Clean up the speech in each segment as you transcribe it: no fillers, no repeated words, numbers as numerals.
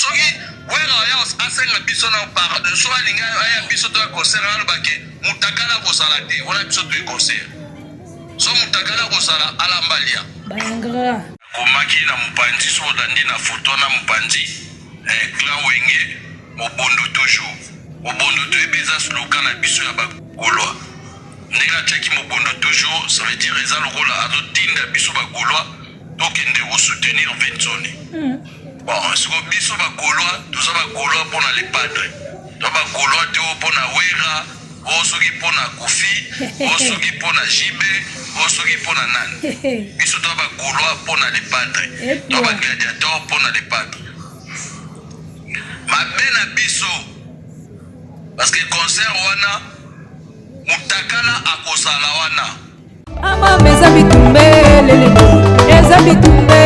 soki wera ya asenga biso na pardon so alinga aya biso to concert ala bake mutakala ko sala te wala biso to concert so mutakala ko sala ala mbalia bayangara komaki na mupanzi so dandi na photo na mupanzi clan wenge mobondo toujours mobondo to ebeza slogan na biso ya bagolwa ndela tchaki mobondo toujours ça veut dire eza lokola azotinda biso bagolwa tokende ko soutenir Vinconi. Bon, ce que biso ba Gaulois, tout ça ba Gaulois pour les padres. Tout ba Gaulois te pour na Wera, osoki pour na Kofi, osoki pour na Jibe, osoki pour na Nan. Biso tout ba Gaulois pour les padres. Tout ba gladiateur pour les padres. Ma bena biso parce que concert wana mutakala akosala wana. Ama meza bitumbe lele. Meza bitumbe.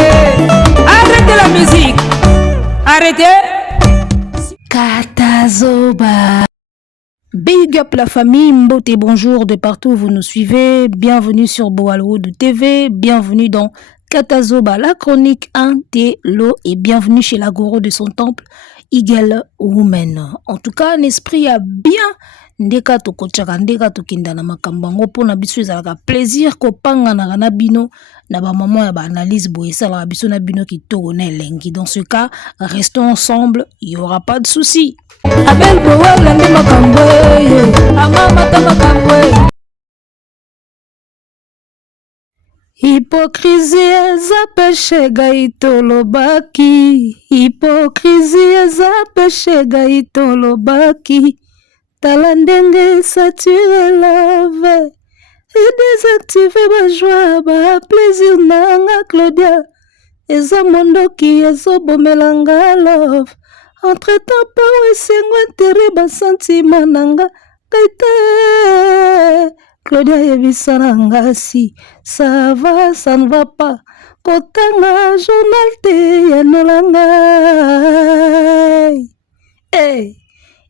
Arrêtez la musique. Arrêtez. Katazoba. Big up la famille Mbote, bonjour de partout où vous nous suivez. Bienvenue sur Boalwood TV. Bienvenue dans Katazoba, la chronique Intello. Et bienvenue chez la gourou de son temple, Eagle Woman. En tout cas, un esprit a bien. Ndeka to kochaka ndeka to kinda na makambango pona biso ezalaka plaisir ko panga na bino na ba maman ya ba analyse boye sala biso na bino kitoko na elengi. Dans ce cas, restons ensemble, il y aura pas de souci. Abel bowe lande makambo amama ta makambo. Hypocrisie eza péché gaito lobaki. Hypocrisie eza péché gaito lobaki. Tala ndenge saturé love et désactiver ma joie, ma plaisir nanga Claudia. Eza mondoki ezo bomelanga love. Entre temps pas esengo intérêt ba sentiment nanga kaite. Claudia yebisa nanga si ça va, ça ne va pas. Kotanga journal te yanolanga. Hey.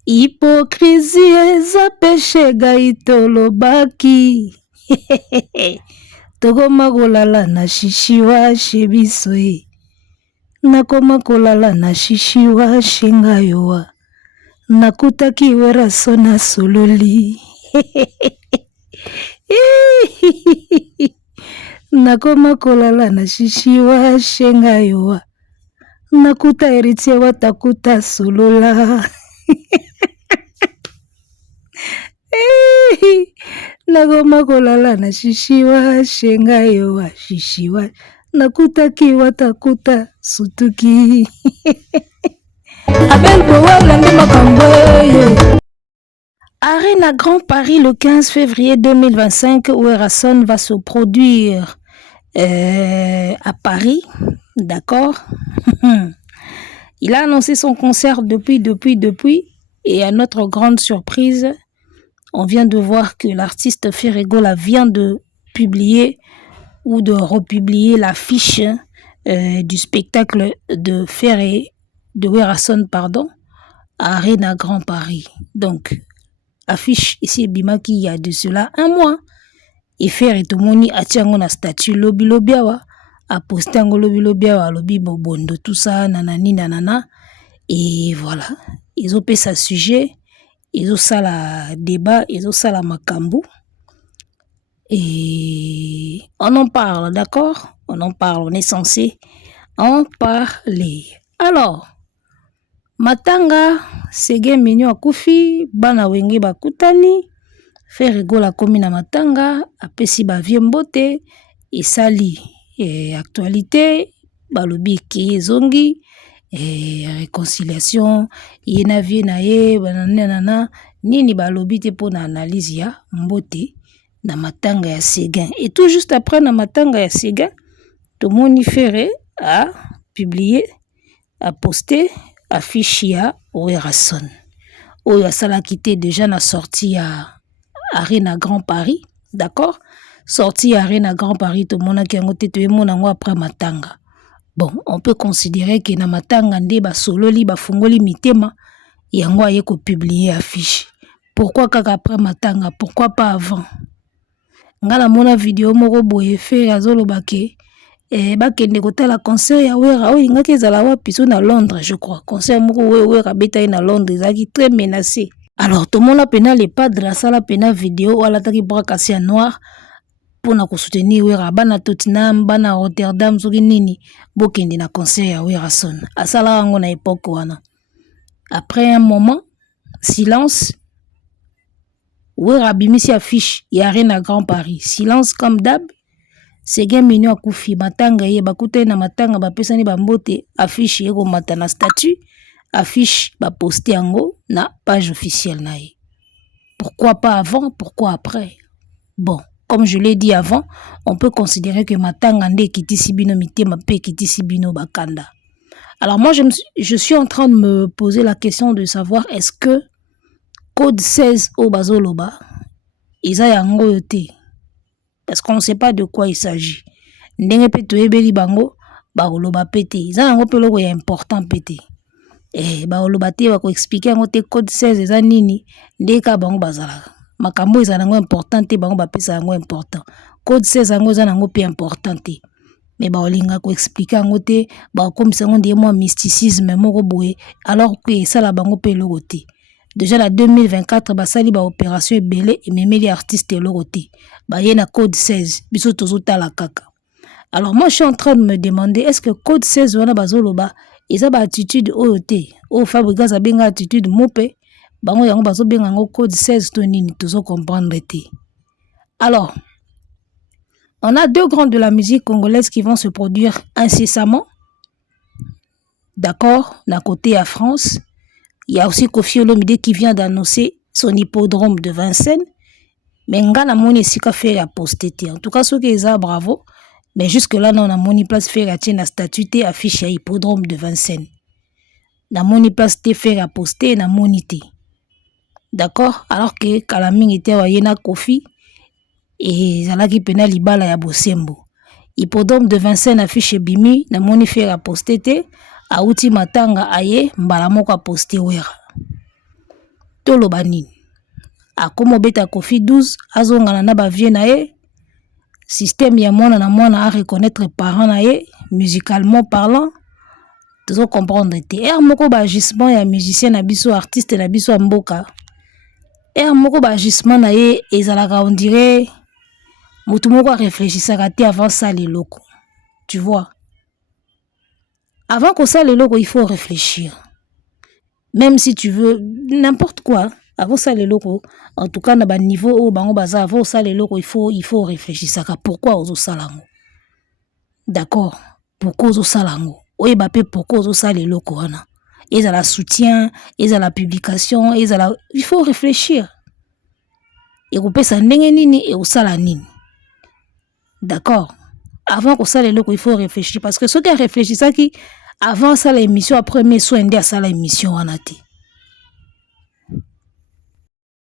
Hypocrisie eza péché gaito lobaki. Tokoma kolala na shishiwa shebiso e. Nakoma kolala na shishiwa shenga yoa. Nakutaki wera sona sololi. Nakoma kolala na shishiwa shenga yoa. Nakuta héritier watakuta solola. Nagoma kolala na shishiwa shenga yoa shishiwa nakutaki watakuta sutuki. Abel Boala makambo. Arena Grand Paris le 15 février 2025 où Erason va se produire à Paris, d'accord. Il a annoncé son concert depuis et à notre grande surprise, on vient de voir que l'artiste Ferregola vient de publier ou de republier l'affiche du spectacle de Werason, pardon, à Arena Grand Paris. Donc, affiche ici Bimaki il y a de cela un mois. Et Ferre et Tomoni a tiango na statut lobi lobiawa, a posté un lobi lobiawa, lobi bobondo, tout ça, nanani nanana. Et voilà, ils ont fait ça sujet. Ils ont ça la débat, ils ont ça la makambu. Et on en parle, d'accord? On en parle, on est censé en parler. Alors, Matanga, Sege Minyo Akufi, Bana Wenge Bakutani, Ferregola Komina Matanga, Apesi Bavie Mbote, Isali, actualité, Balobi Kizongi, et réconciliation yena vie na ye banana nini balobi te pona analyse ya Mbote na matanga ya Séguin. Et tout juste après na matanga ya Séguin, Tomoni Ferre a publié, a posté affiche ya Werason oyo asala quitté déjà na sortie à Arena Grand Paris, d'accord, sortie à Arena Grand Paris to mona ki yango te to mona ngo après matanga. Bon, on peut considérer que na matanga nde ba sololi ba fungoli mitema yango aye ko publier affiche. Pourquoi kaka après matanga? Pourquoi pas avant? Ngala mona vidéo moko boye fait azolo bake bakende kotala concert ya Wera oyo ingaki ezala wapi so na Londres je crois concert moko Wera beta na Londres ezaki très menacé. Alors tomona pena le padre asala pena vidéo wala taki brakasi ya noir pona ko soutenir Wera bana Tottenham bana Rotterdam soki nini bokende na concert ya Wera son asala yango na époque wana. Après un moment silence Wera bimisi affiche ya Arena Grand Paris silence comme d'hab. Sege minu akufi matanga ye bakute na matanga bapesani bambote affiche yeko mata na statut affiche ba poster yango na page officielle na ye. Pourquoi pas avant, pourquoi après? Bon, comme je l'ai dit avant, on peut considérer que matanga nde kitisi bino mitema pe kitisi bino bakanda. Alors moi je suis en train de me poser la question de savoir est-ce que code 16 au bazoloba isa yango yote. Parce qu'on ne sait pas de quoi il s'agit. Ndenge pe toyebeli bango bakoloba pete. Iza yango pe loko ya important pete. Bakoloba te bako expliquer yango te code 16 eza nini ndeka bango bazalaka. Makambo eza nango important te bango bapesa yango important. Code 16 yango eza nango pe important te. Mais baolinga ko expliquer yango te bakomisa yango ndiye mwa mysticisme moko boye alors que esala bango pe loko te. Déjà la 2024 basali ba opération ebele et memeli artiste loroté ba yena code 16 biso tozota la kaka. Alors moi je suis en train de me demander est-ce que code 16 wana bazoloba eza ba attitude oyoté o fabrika za benga attitude mope bango yango bazo benga ngo code 16 to nini tozo comprendre te. Alors on a deux grands de la musique congolaise qui vont se produire incessamment. D'accord, d'un côté à France. Il y a aussi Koffi Olomide qui vient d'annoncer son hippodrome de Vincennes. Mais ngana moni sika faire à poster. En tout cas, ce qui est bravo. Mais jusque-là, non, na moni place faire à tienne à statut affiche à hippodrome de Vincennes. Na moni place te faire à poster na monité. D'accord? Alors que Kalaming était à yena Koffi et Zalaki pena libala ya Bosembo. Hippodrome de Vincennes affiche bimi na moni faire à poster te. Auti matanga aye mbala moko a poste Wera. Toloba nini. Akomo beta Koffi 12 azongana na ba vie na ye. Système ya mwana na mwana a reconnaître parents na ye musicalement parlant. Tozo comprendre te. Moko ba agissement ya musicien na biso artiste na biso mboka. Moko ba agissement na ye ezalaka on dirait mutu moko a réfléchissaka te avant ça les locaux. Tu vois. Avant que ça, le logo, il faut réfléchir. Même si tu veux n'importe quoi, avant ça, le logo, en tout cas, dans le niveau où bango baza, avant ça, le logo, il faut réfléchir. Ça, pourquoi aux salango? D'accord? Pourquoi aux salango? Oui, bah, pourquoi aux salango le logo, ana? Ils ont la soutien, ils ont la publication, il faut réfléchir. Et vous pouvez ça nini et au salanini. D'accord? Avant que ça les locaux il faut réfléchir parce que ceux qui réfléchissent ça qui avant ça l'émission après mais soin à ça l'émission en a été.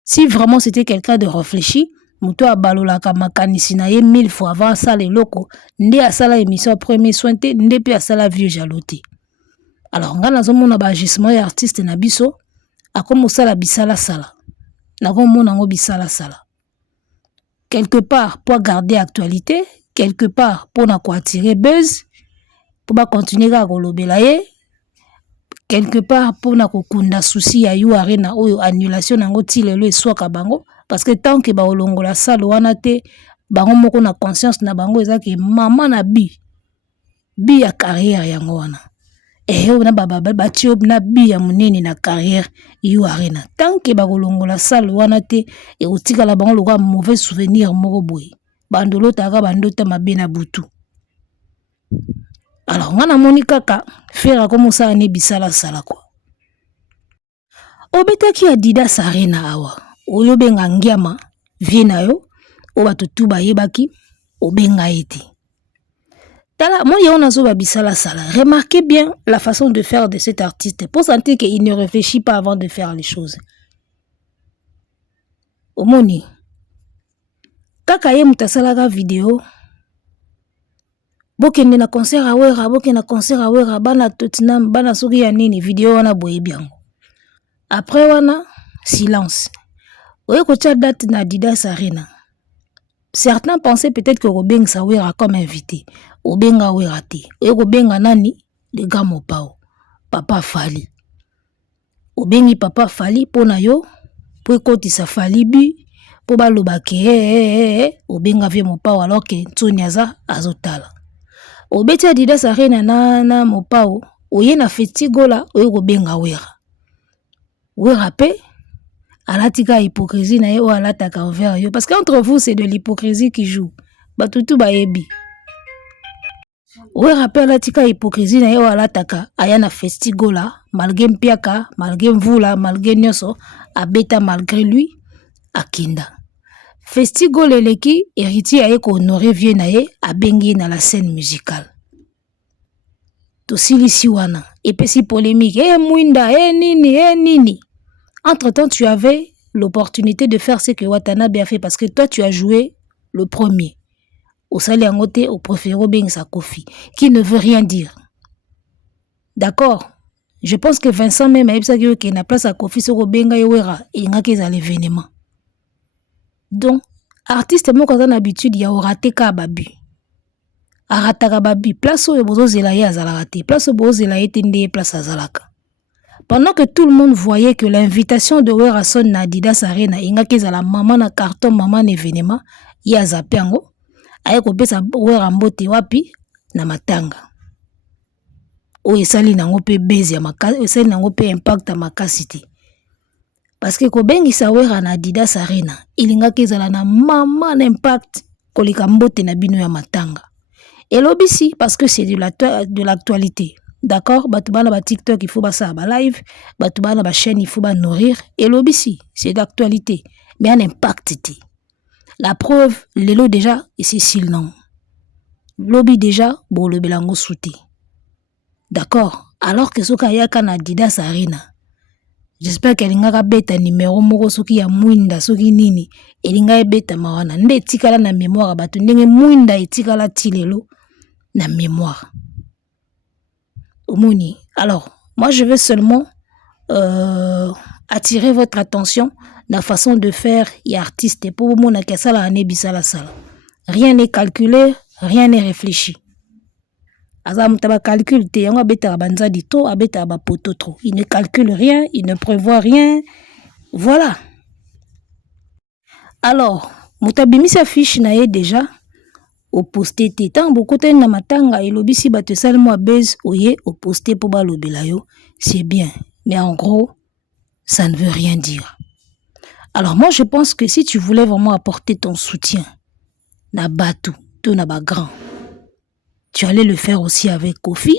Si vraiment c'était quelqu'un de réfléchi muto a balola kama kanisi na ye 1000 fois avant ça les locaux ndé à ça l'émission après mais soin te ndé puis à ça la vieux jaloté. Alors ngana zomona ba agissement ya artiste na biso akomo sala bisala sala na komona ngo bisala sala quelque part pour garder actualité. Quelque part pour na ko attirer buzz pour ba continuer à kolobela ye quelque part pour na ko kunda souci ya yu arena oyo annulation nango tilelo eswaka bango parce que tant que ba olongola salo wana te bango moko na conscience na bango ezaki mama na bi ya carrière yango wana na ba tio na bi ya munene na carrière yu arena tant que ba olongola salo wana te e otika la bango loka mauvais souvenir moko boye. Bandolo taga bandota mabena butu. Alors ngana moni kaka faire comme ça ne bisala sala quoi. Obetaki Adidas Arena awa. Oyo benga ngiama viena yo o batutu ba yebaki obenga ete. Tala moi on a zo ba bisala sala. Remarquez bien la façon de faire de cet artiste pour sentir qu'il ne réfléchit pas avant de faire les choses. Omoni kaka ye mutasalaka vidéo bokende na concert a Wera bokende na concert a Wera bana Tottenham bana soki ya nini vidéo wana boye biango après wana silence oye kotia date na Adidas Arena certains pensaient peut-être que Robeng Sawera comme invité obenga wera te. Oyeko benga nani? Le gars Mopao. Papa Fali. Obengi Papa Fali pona yo. Po ekotisa Fali bi. Po baloba ke obenga vie Mopao alors que Ntoni azotala. Obeti Adidas Arena na Mopao. Oye na festigola oyeko benga wera. Wera pe alatika hypocrisie na ye o alataka envers yo. Parce qu'entre vous, c'est de l'hypocrisie qui joue. Batutu baebi. Wera pe alatika hypocrisie na ye o alataka aya na festigola. Malgré mpiaka, malgré mvula, malgré nyoso. Abeta malgré lui. Akinda. Festigola eleki, héritier aye ko honoré vie na ye. Abengi na la scène musicale. Tosilisi wana. Epesi polémique. Mwinda, nini. Entre-temps, tu avais l'opportunité de faire ce que Watanabe a fait parce que toi, tu as joué le premier. Au Sali Angote, au préféré Bengsa Kofi, qui ne veut rien dire. D'accord? Je pense que Vincent même a dit qu'il n'a place à Kofi sur Benga Yowera et il n'a qu'à l'événement. Donc, artiste, moi, quand on a l'habitude, il y a raté Kababu. Arataka babi, place où Bozo Zelaye a zalaraté, place où Bozo Zelaye tende place à Zalaka. Pendant que tout le monde voyait que l'invitation de Werason na Adidas Arena, inga kezala maman na carton, maman événement, ya zapengo, aye kopesa Werambote wapi na matanga. O esali nango pe bezi ya makasi, esali nango pe impact ya makasite. Parce que kobengisa Wera na Adidas Arena, ilinga kezala na maman na impact kolika mbote na bino ya matanga. Et l'obisi, parce que c'est de l'actualité. D'accord? Batubana ba TikTok, il faut ça ba live. Batubana ba chaîne, il faut ba nourrir. Et l'obisi, c'est d'actualité. Mais un impact. La preuve, l'élo déjà, et c'est Silnan. Lobby déjà, bon, le belango souté. D'accord? Alors que ce qu'il y a qu'un Adidas Arena. J'espère qu'elle n'a pas bête numéro moko soki ya mwinda soki nini. Elle n'a pas bête mawana. Nde etikala na mémoire batu ndenge mwinda etikala tilelo na mémoire. Omoni. Alors, moi je veux seulement attirer votre attention la façon de faire y artiste pour mon akasala anebisala sala. Rien n'est calculé, rien n'est réfléchi. Azam taba calcul te yango abeta banza dito abeta ba poto trop. Il ne calcule rien, il ne prévoit rien. Voilà. Alors, mutabimi sa fiche na ye déjà au posté te tant beaucoup ten na matanga et lobisi bato salmo base oye au posté pour ba lobela yo, c'est bien. Mais en gros, ça ne veut rien dire. Alors moi je pense que si tu voulais vraiment apporter ton soutien na batu, to na ba grand, tu allais le faire aussi avec Kofi.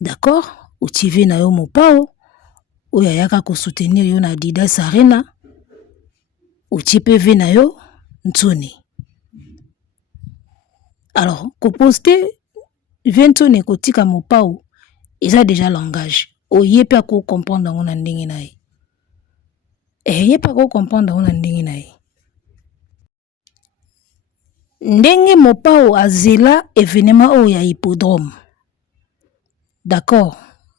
D'accord? Ou tu veux na yo Mopao. Ou yayaka ko soutenir yo na Adidas Arena. Ou tu peux venir na yo Ntoni. Alors, ko poster Ntoni ko tika Mopao. Ils ont déjà langage. Ou yé pas ko comprendre on a ndenge na ye. Yé pas ko comprendre on a ndenge na ye. Ndenge Mopao azela événement o ya hippodrome. D'accord.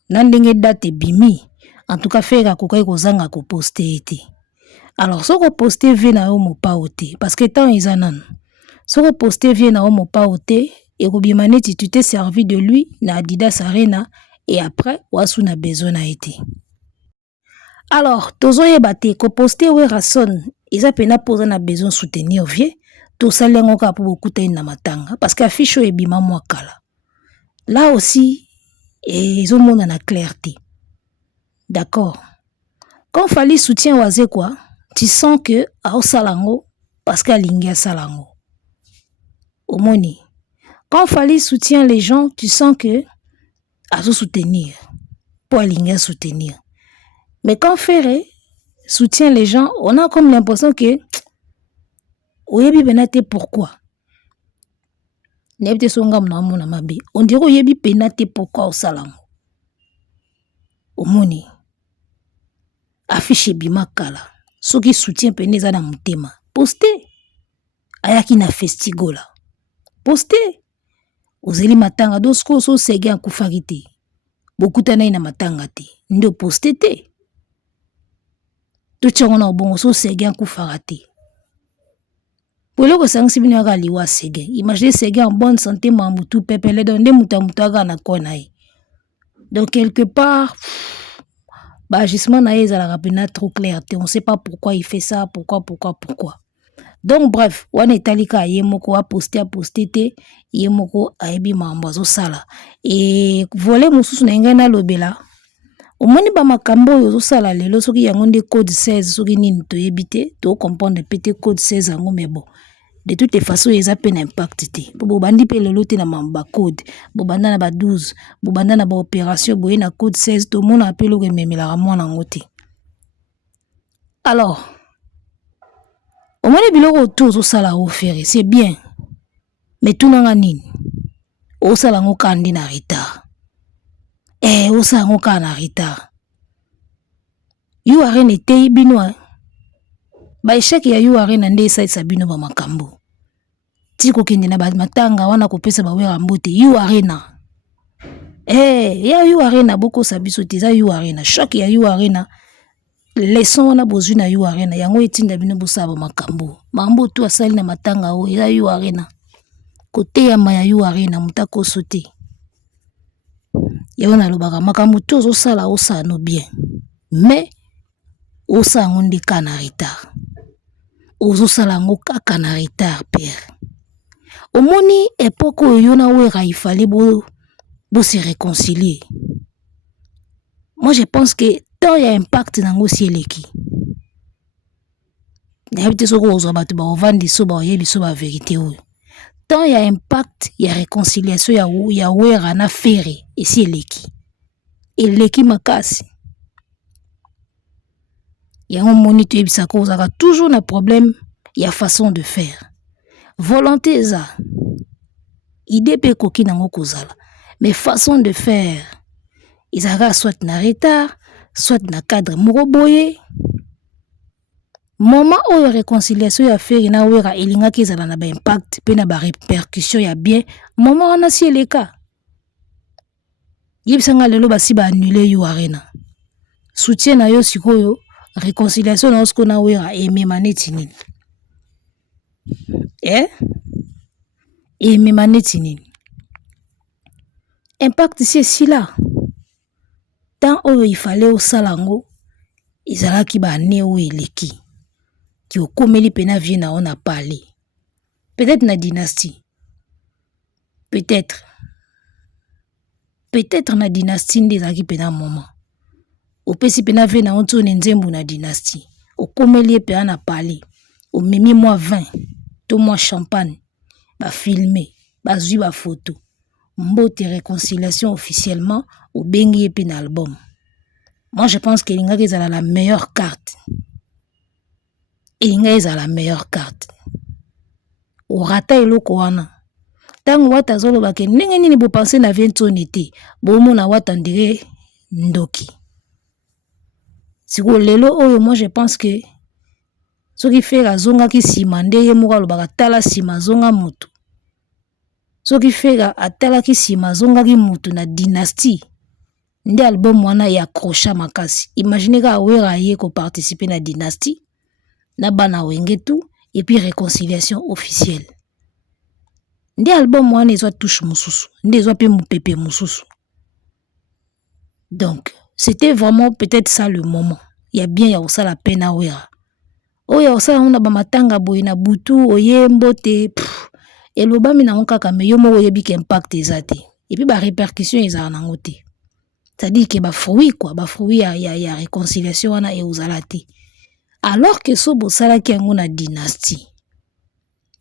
Nandenge date bimi. En tout cas, faire kokai kozanga ko poster ete. Alors, so ko poster vie na yo Mopao te. Parce que tant ils anan. So ko poster vie na yo Mopao te. Et kobimane tu t'es servi de lui na Adidas Arena. Et après, wasu na besoin na ete. Alors, tozo yebate ko poster Werason. Ils a pena poser na besoin soutenir vie. Tout ça l'engo ka pour beaucoup na matanga parce qu'affiche e bima moi kala. Là aussi ils ont mon na clarté. D'accord. Quand Fali soutient Oazé quoi, tu sens que a salango parce qu'alingia salango. Omoni. Quand Fali soutient les gens, tu sens que a soutenir pour alingia soutenir. Mais quand Ferré soutient les gens, on a comme l'impression que oyebi penate pourquoi nebte songam na mona mabe on dirait oyebi penate pourquoi au salango omoni affiche bimakala soki soutien peneza na mutema poster ayaki na festigola poster ozeli matanga dosko so sege en kufagite bokuta na matanga te ndo poster te to tchongo na bongo so sege en kufagate. Pour le sangsi bino aga liwa sege. Imaginez sege en bonne santé mamoutou pepele donde mutaga na konaï. Donc quelque part, agissement naïe à la rapina trop clair. On sait pas pourquoi il fait ça, pourquoi. Donc bref, on est talika yemoko a posté te yemoko a ebi mambazo sala. Et voler mususu na ngana lobela. Omoni ba makambo yo sala lelo soki yango nde code 16 soki nini to yebite to comprendre pété code 16 yango mais bon. De toutes les façons, ils ont un impact. Bo bandi pe lelo te na mamba code, bo banda na ba 12, bo banda na ba opération boye na code 16 to mona appelo ke memela mwana ngote. Alors, au moins biloko tout sala o faire, c'est bien. Mais tout nanga nini? O sala ngo kandi na retard. O sala ngo kana na retard. You are ne te bino. Ba échec ya you are na nde sa bino ba makambo. Tiko kende na ba matanga wana kopesa ba wera mbote you are na. Ya you are na boko sabiso tiza you are na. Choc ya you are na. Leçon wana bozu na you are na. Yango etinda bino bosa ba makambo. Mambo tu asali na matanga o ya you are na. Kote ya maya you are na mutako sote. Yawana lobaka makambo tu zo sala o sa no bien. Mais o sa ngondi kana retard. Ozo sala ngo kaka na retard père. Omoni époque oyo na wera il fallait se réconcilier. Moi je pense que tant il y a impact dans ngo sieleki. N'habite soko ozo batu ba ovandi so ba yeli so ba vérité oyo. Tant il y a impact, il y a réconciliation ya wera na fere et sieleki. Eleki makasi. Yango moni tu ebisa ko ozaka toujours na problème, il y a façon de faire. Volonté eza. Idée pe koki nango kozala. Mais façon de faire. Izaka soit na retard, soit na cadre moko boye. Moment oyo réconciliation ya faire na wera elinga ki ezala na ba impact pe na ba répercussion ya bien, moment wana si eleka. Yebisanga lelo basi ba annuler yo arena. Soutien na yo sikoyo réconciliation na osko na wera ememaneti nini. Ememaneti nini. Impact si là. Tant oyo il fallait au salango, izalaki ba ne o eleki. Ki okomeli pena vie na on a parlé. Peut-être na dynastie. Peut-être na dynastie ndezaki pena moment. Opesi pena vie na onto nzembo na dynastie. Okomeli pena na parlé. Au mimi moi 20, tout moi champagne, ba filmer, ba zui ba photo. Mbote réconciliation officiellement au bengi et album. Moi je pense que Linga est la meilleure carte. Linga est la meilleure carte. Au rata eloko wana. Tango wata zolo ba ke ndenge nini bo penser na vientonité, bo mona wata ndire ndoki. Siko lelo oyo moi je pense que ce qui fait la zonga qui simande ye moko lobaka tala sima zonga mutu. Ce qui fait la tala qui sima zonga ki mutu na dynastie. Nde album wana ya accrocha makasi. Imaginez ka wera ye ko participer na dynastie na bana wenge tout et puis réconciliation officielle. Nde album wana ezwa touche mususu, nde ezwa pe mupepe mususu. Donc, c'était vraiment peut-être ça le moment. Il y a bien ya ça la peine à wera. Oya osala ona ba matanga boye na butu oyembo te elobami na kaka me yo mo oyebi ke impact ezate et puis ba répercussion ezala nango te. C'est-à-dire que ba fruit ya réconciliation wana e ozalate. Alors que so bosala ki yango na dynastie.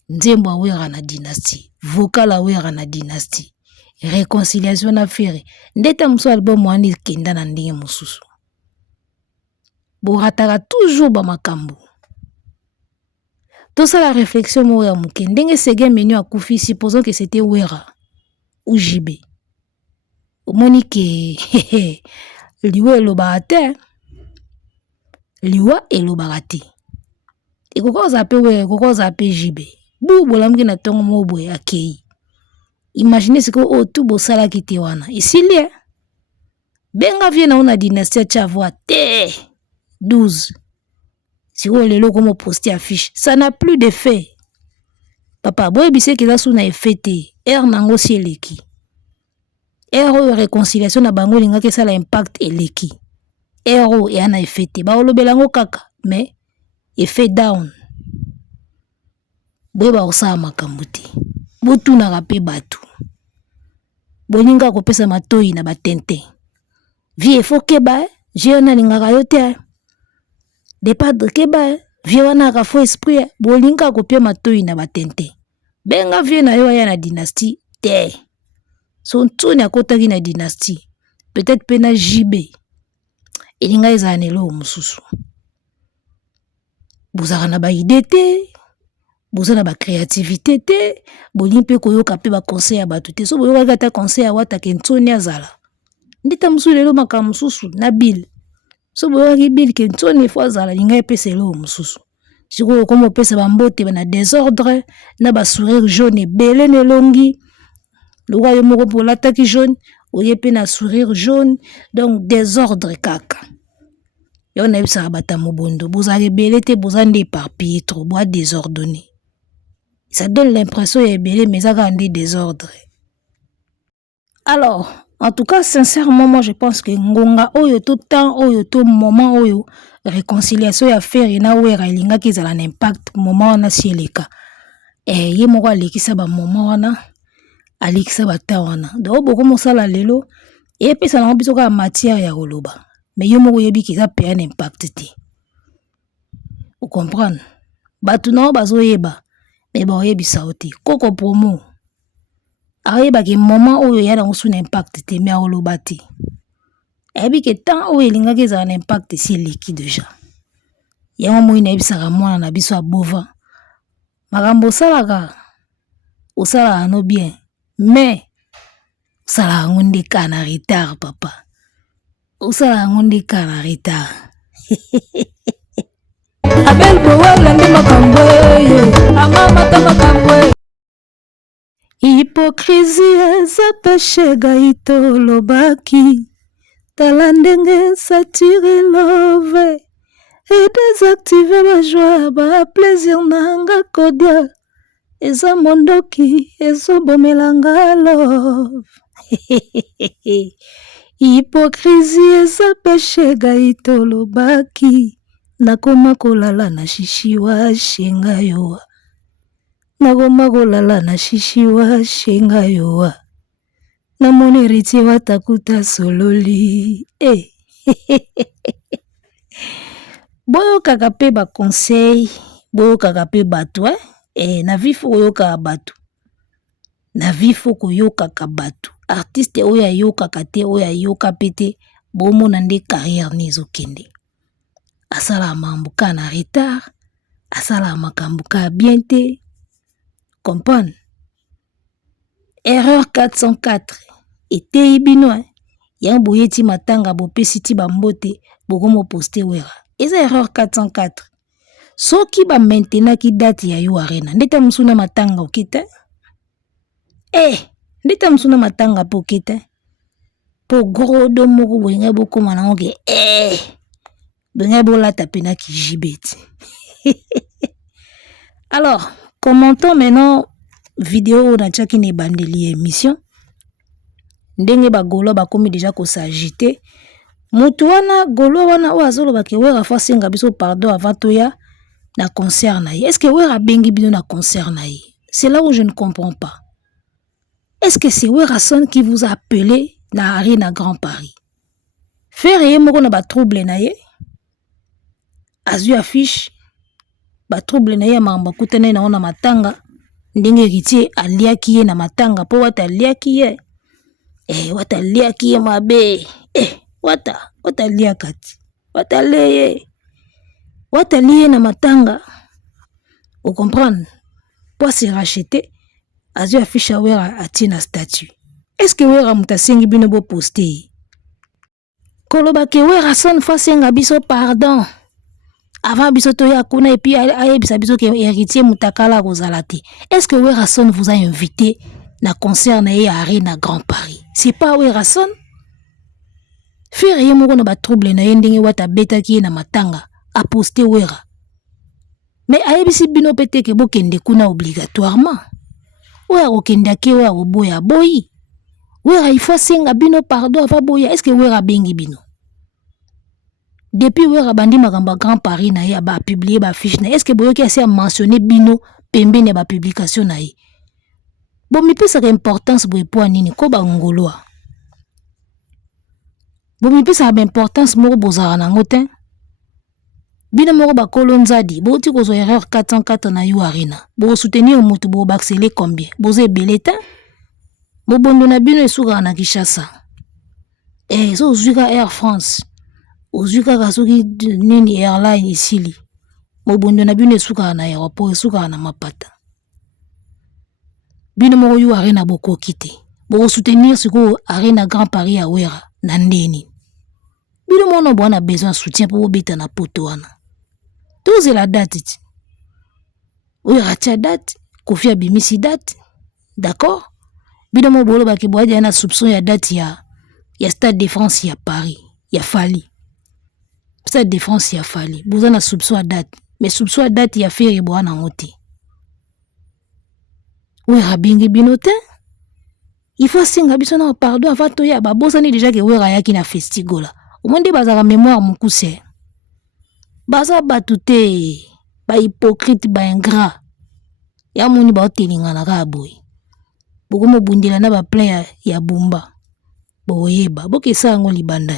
Nzembo awera na dynastie, vocal awera na dynastie. Réconciliation na fere. Ndeta muso album wani kenda na ndenge mususu. Bo rataka toujours ba makambo. Tout ça la réflexion mo ya muke ndenge sege menu akufi supposons que c'était wera ou jibe. Omoni ke liwa elobaka te. Liwa elobaka te. Ekokoza pe wera ekokoza pe jibe. Bu bolamuki na tongo mo boye akei. Imaginez ce que o tout bosala ki te wana. Isilie. Benga vie na ona dynastie chavo te 12. Si vous voulez comment poster affiche, ça n'a plus d'effet. papa boye bise keza suna efete nango si eleki oyo réconciliation na bango linga ke sala impact eleki oyo yana efete ba olobelango kaka mais effet down boye ba osala makambo te botunaka mpe bato bolinga kopesa matoi na batente vie efo keba vie wana alingaka yo te de padre keba vie wana akafo esprit bolinga kopia matoi na batente benga vie na yo aya na dynastie te so ntuni akotaki na dynastie peut-être pe na jibe elinga ezala na eloko mosusu bozaka na baide te boza na bacréativité te bolingi mpe koyoka mpe baconseil ya bato te so boyokaki ata conseil ya watake ntoni azala ndita mosusu lelo makambo mosusu na bile so boyokaki bile ke ntoni efo azala linga epesa eloko mosusu sikoyo okoma opesa bambote na désordre na basourire jaune ebele na elongi lokwa yo moko mpo olataki jaune oye mpe na sourire jaune donc désordre kaka yo nayebisaka bata mobondo bozala ebele te boza nde éparpillé trop boa désordonné. Ça donne l'impression ya ebele mais eza kaka nde désordre. Alors en tout cas sincèrement moi je pense que ngonga oyo to temps oyo to moment oyo réconciliation ya faire na wera elingaki ezala na impact moment wana si eleka ye moko alekisa ba moment wana alekisa bata wana donc boko mosala lelo epesa nango biso kaka matière ya koloba mais yo moko yebi kiza pe un impact te vous comprendre bato nao bazoyeba mais baoyebisa o te koko promo ayebaki moment oyo ya nango suna impact te mais aoloba te ayebi ke temps oyo elingaki ezala na impact si eleki déjà yango moi nayebisaka mwana na biso abova makambo osalaka no bien mais osala yango nde ka na retard papa osala yango nde ka na retard abel bowala nde makambo amamata makambo hypocrisie eza peshe gaito lobaki tala ndenge satire love et désactive bajoie baplaisir nanga kodia eza mondoki ezobomelanga love hypocrisie eza peshe gaito lobaki nakoma kolala na shishiwa shenga yoa nakoma kolala na shishiwa shenga yoa namoni héritier watakuta sololi boyokaka mpe baconseil boyokaka mpe bato na vie fo koyokaka bato na vie fo koyokaka bato artiste oyo ayokaka te oyo ayoka mpe te bomona nde carrière ne ezokende asala makambo ka na retard asala makambo ka bien te comprendre erreur 404 eteyi bino yango boyeti matanga bopesi ti bambote bokomo poste wera eza erreur 404 soki bamaintenaki date ya yo arena ndeta mosuna matanga okite ndeta mosuna matanga po okite po grodo moko bolingai bokoma nango ke bolingai bolata pena kijibeti alors commentons maintenant vidéo oyo natiaki na ebandeli ya émission ndenge bagolo bakomi déjà kosagite mutu wana golo wana oyo azolobaki wera fo asenga biso pardon avant toya na concert na ye. Est-ce que wera bengi bino na concert na ye? C'est là où je ne comprends pas. Est-ce que c'est Werason qui vous a appelé na Arena Grand Paris? Faire ye moko na ba trouble na ye azu affiche ba trouble na ye mamba kutene na ona matanga ndenge héritier aliaki ye na matanga po wata aliaki ye wata aliaki ye mabe wata liakati wata leye wata liye na matanga vous comprendre pour se racheter azu affiche wera atina statut. Est-ce que wera mutasengi bino bo poster koloba ke wera son fa senga biso pardon avant biso toya kuna et puis ayebisa biso ke héritier mutakala kozala te. Est-ce que Werason vous a invité na concert na Arena Grand Paris? C'est pas Werason? Faire ye moko na ba trouble na ye ndenge wata betaki na matanga a poster wera. Mais ayebisi bino pete ke bokende kuna obligatoirement. Oya kokende ke oya koboya boyi. Wera il faut senga bino pardon ava boya. Est-ce que wera bengi bino? Depuis wera bandi makamba Grand Paris na ye ba publier ba fiche na. Est-ce que boyoki ase a mentionner bino pembe ne ba publication na ye? Bon mi pesa importance boye po nini ko ba ngoloa. Bon mi pesa ba importance moko bozara nango te. Bino moko ba kolonzadi, bo ti ko zo erreur 404 na yu arena. Bo soutenir mutu bo baxele combien? Boze beleta. Bo bondo na bino esuka na Kinshasa. So ozuka Air France. Ozuka kasoki nini airline isili. Bo bondo na bino esuka na aéroport, esuka na mapata. Bino moko yu arena boko kite. Bo soutenir siko arena Grand Paris ya wera na ndeni. Bino moko bo na besoin soutien pour beta na poto wana. Toze la date. Wera tia date, Kofi abimisi date. D'accord? Bino moko bolo ba ke boya na soupçon ya date ya Stade de France ya Paris, ya Fali. Stade de France ya Fali. Boza na soupçon ya date, mais soupçon ya date ya feri boya na ngote. Wera bingi bino te. Il faut singa biso na pardon avant to ya ba bosa ni déjà ke wera yaki na festigola. Au moins de bazaka mémoire mukuse. Baza batute ba hypocrite ba ingrat. Ya moni ba otelinga na ka boy. Bokomo bundela na ba plein ya bumba. Boyeba bokesa ngo libanda.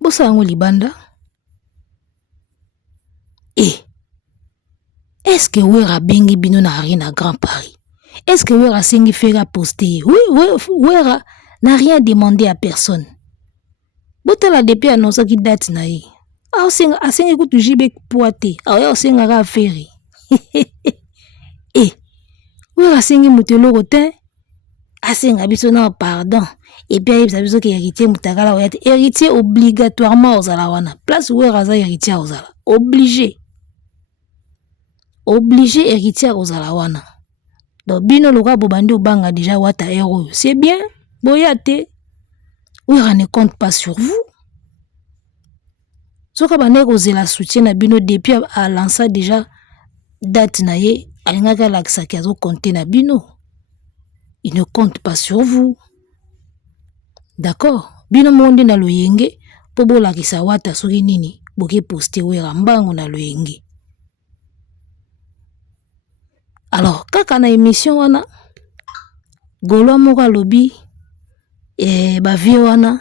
Bosa ngo libanda. Est-ce que wera bengi bino na arena Grand Paris? Est-ce que wera sengi fera poster? Oui, wera n'a rien demandé à personne. Botala depuis annonce qui date na ye. Asengi kutu jibe poate. Ya senga ka feri. Wera sengi mutelo rotin. Asenga biso na pardon. Et puis ayebisa biso ke héritier mutakala oyate. Héritier obligatoirement ozala wana. Place wera za héritier ozala. Obligé. Obligé héritier ozala wana. Donc bino loka bobandi obanga déjà wata héros. C'est bien. Boyate. Wera ne compte pas sur vous. Soka bande kozela soutien na bino depuis à lancer déjà date na ye alingaka lakisa ki azo compter na bino. Il ne compte pas sur vous. D'accord? Bino monde na loyenge po bo lakisa wata soki nini boke poster wera mbango na loyenge. Alors kaka na émission wana Golo moko alobi ba vie wana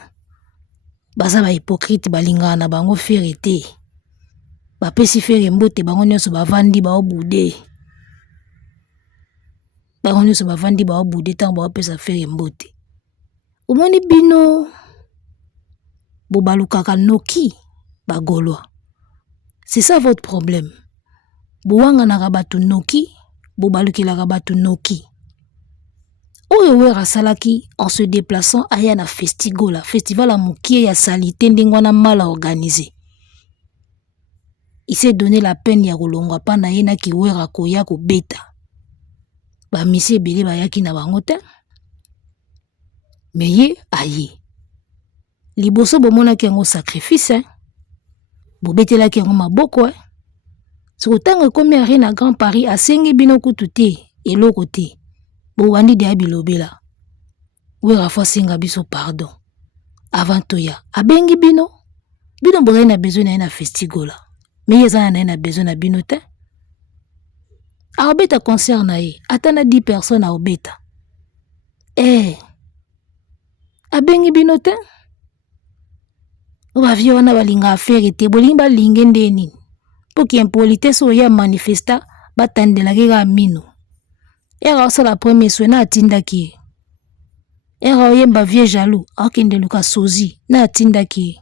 baza ba hypocrite balingana na bango fere te. Ba pesi fere mbote bango nyonso bavandi ba obude. Bango nyonso bavandi ba obude tango ba pesa fere mbote. Omoni bino bobalukaka noki ba Gaulois. C'est ça votre problème. Bowanga na rabatu noki, bobalukilaka batu noki. Oyo wera salaki en se déplaçant à Yana Festigola, festival à Moukie ya salité ndingwana mal organisé. Il s'est donné la peine ya kolongwa pa na yena ki wera koya ko beta. Ba misi ebele ba yaki na bango te. Mais ye aye. Liboso bomona ki yango sacrifice hein. Bobetela ki yango maboko hein. Siko tango komi arena Grand Paris asengi bino kutu te eloko te. Bowandi de abilobela. Wera fo singa biso pardon. Avant toya. Abengi bino. Bino bozali na besoin na festigola. Mais yeza na besoin na bino te. A obeta concert na ye. Atana 10 personnes a obeta. Abengi bino te. Oba vie wana balinga affaire te. Bolimba linge ndeni. Pour qu'il y ait une politesse ou ya manifesta batandela keka mino. Era osa la première soin na atindaki. Era oyemba vie jaloux akende luka sozi na atindaki.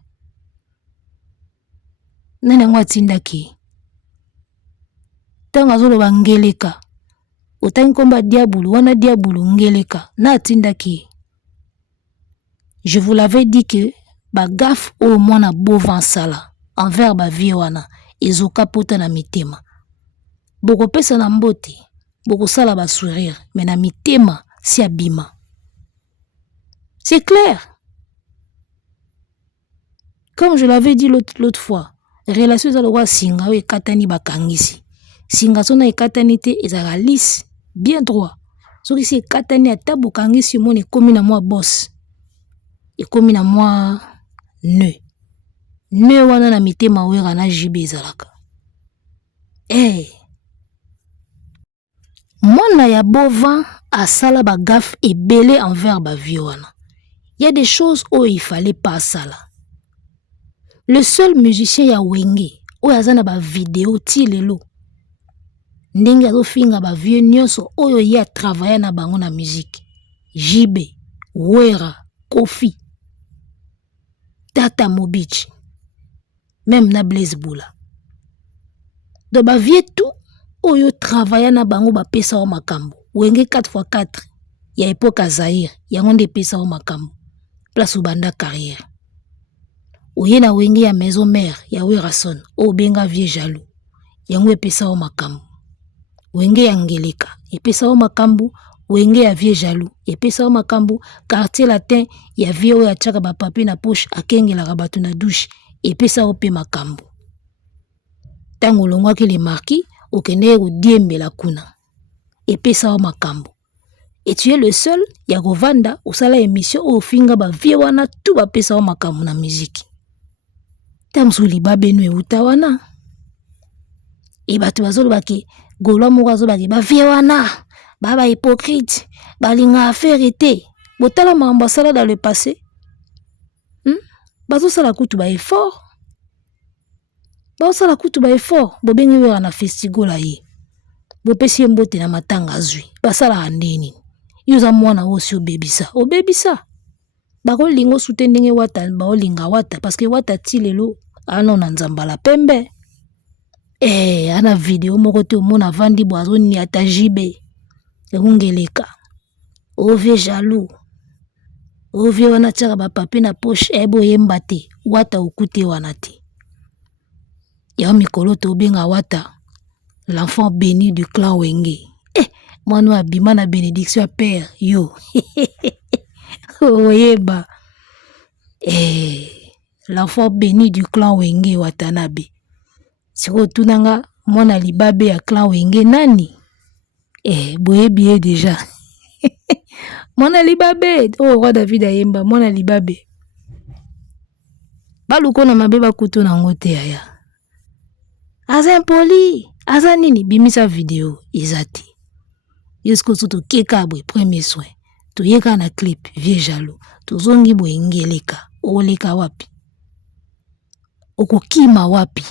Nana ngwa atindaki. Tanga zolo bangeleka. Otangi komba diabulu wana diabulu ngeleka na atindaki. Je vous l'avais dit que ba gaffe au mwana bovan sala envers ba vie wana ezoka pota na mitema. Boko pesa na mbote. Boko sala ba sourire, mais na mitema si abima. C'est clair. Comme je l'avais dit l'autre fois, relation za lokwa singa oyo ekatani bakangisi. Singa sona ekatani te ezaka lisse bien droit. Soki si ekatani ata bokangisi moni ekomi na mwa boss. Ekomi na mwa ne wana na mitema wera na jibe ezalaka. Mwana ya Bovin asala bagaffe ebele envers bavie wana. Il y a des choses où il fallait pas sala. Le seul musicien ya Wenge oyo aza na ba vidéo ti lelo ndenge azofinga bavie nyonso oyo ye a travailler na bango na musique. Jibe, Wera, Kofi, Tata Mobich, même na Blaise Boula. Donc bavie tout oyo travailler na bango bapesa o makambo. Wenge 4x4 ya époque Zaire yango nde pesa o makambo. Place au banda carrière. Oye na Wenge ya maison mère ya Werason o benga vie jaloux. Yango epesa o makambo. Wenge ya Ngeleka epesa o makambo. Wenge ya vie jaloux epesa o makambo. Quartier latin ya vie oyo atchaka ba papier na poche akengelaka bato na douche epesa o pe makambo. Tango longwaki le marquis okende kodiembela kuna epesa o makambo. Et tu es le seul ya govanda osala émission o finga ba vie wana tout ba pesa o makambo na musique. Tamsuli babenu euta wana. E bato bazolobaki Gaulois moko azolobaki ba vie wana ba hypocrite balinga affaire te. Botala makambo asala dans le passé. Bazosala kutu ba effort. Bazosala kutu ba effort. Bobengi wera na festival aye. Bopesi mbote na matanga azwi. Basala ndeni. Yuza mwana osi obebisa. Obebisa. Bako lingo sutendenge wata baolinga wata parce que wata ti lelo ano na nzambala pembe. Ana video moko te omona vandi boazo ni ata jibe. Ngeleka. Ovie jaloux. Ovie wana tchaka ba papier na poche ebo yemba te. Wata okute wana te. Ya mikolo to benga wata. L'enfant béni du clan Wenge. Mwana abima na bénédiction père yo. Oyeba. L'enfant béni du clan Wenge Watanabe. Siko tunanga mwana libabe ya clan Wenge nani? Boyebi déjà. Mwana libabe. Roi David ayemba mwana libabe. Baluko na mabeba kutu na ngote aya. Aza impoli. Aza nini bimisa video izati. Yesko soto keka boy premier soin. To yeka na clip vie jaloux. To zongi boy Ngeleka. Oleka wapi. Okokima wapi.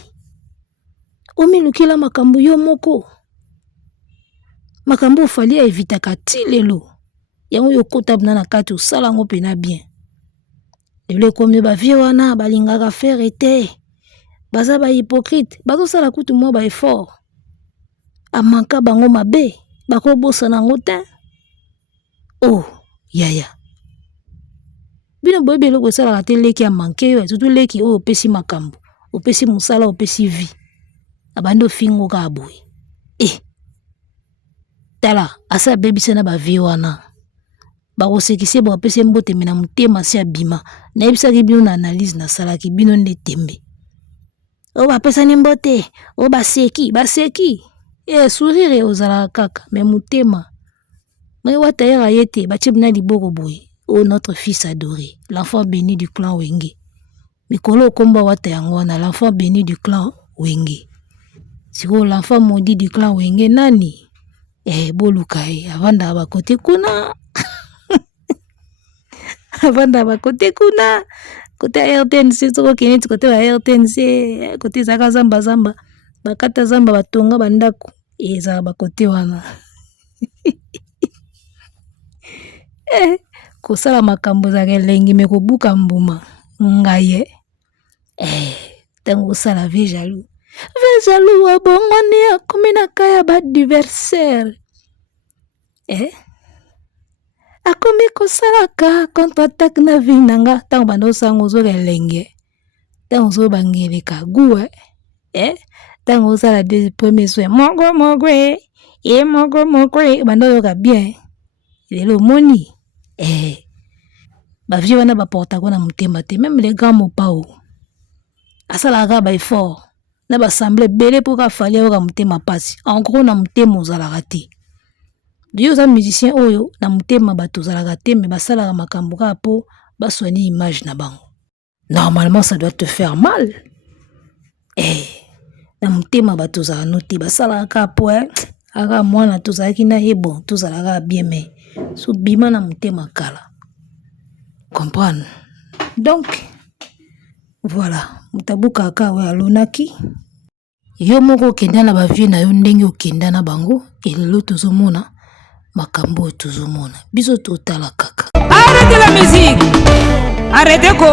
Omilukila makambo yo moko. Makambo ofali ya evitaka ti lelo. Yango yo kota na kati osala ngo pena bien. Lelo komi ba vie wana balingaka faire te. Baza ba hypocrite. Bazo sala kutu mo ba effort. Amanka bango mabe. Bako bosa nango te. Yaya. Bino boye belo ko sala te leki ya manke yo. Tutu leki opesi makambo. Opesi musala opesi vie. Abando fingo ka aboy. Tala asa bebisa na ba vie wana. Bako sekisi ba opesi mbote mena mutema si abima. Na ebisa ki bino na analyse na sala ki bino nde tembe. Ba pesa ni mbote. Baseki. Sourire ozala kaka. Mais mutema. Mais watayera yete. Bachebna liboko boy. Notre fils adoré. L'enfant béni du clan Wenge. Mikolo komba watayangwana. L'enfant béni du clan Wenge. Siko l'enfant maudit du clan Wenge nani? Bolukai. Avanda bakote kuna. Avanda bakote kuna. Kote RTNC. Soko keneti kote wa RTNC. Kote zaka zamba. Bakata zamba batonga bandako. Eza bakote wana. Kosala makambo za kelengi me kobuka mbuma. Ngaye. Tango sala vie jaloux. Vie jaloux abongoni akomi na kaya ba adversaire. Akomi kosalaka contre-attaque na vie nanga. Tango bando sango zo kelenge. Tango zo bangeleka guwa. Tango sala de premier soin. Mogo. Mogo. Bando yoka bien. Lelo moni. Ba vie wana ba porta ko na mutema te. Même les grands mopao. asalaka ba effort na ba assemblée belé pour ka fali oka mutema pasi encore na mutema ozalaka te yo za musicien oyo na mutema bato ozalaka te mais basalaka makambo kaka po basoigner image na bango. Normalement ça doit te faire mal. Na mutema bato ozalaka no te basalaka kaka po aka mwana tozalaki na ye bon tozalaka bien mais so bima na mutema kala. Comprendre? Donc voilà, mutabuka aka we alonaki yo moko okenda na bavie na yo ndenge okenda na bango elelo tozomona makambo tozomona biso totala kaka. Arrêtez la musique, arrêtez ko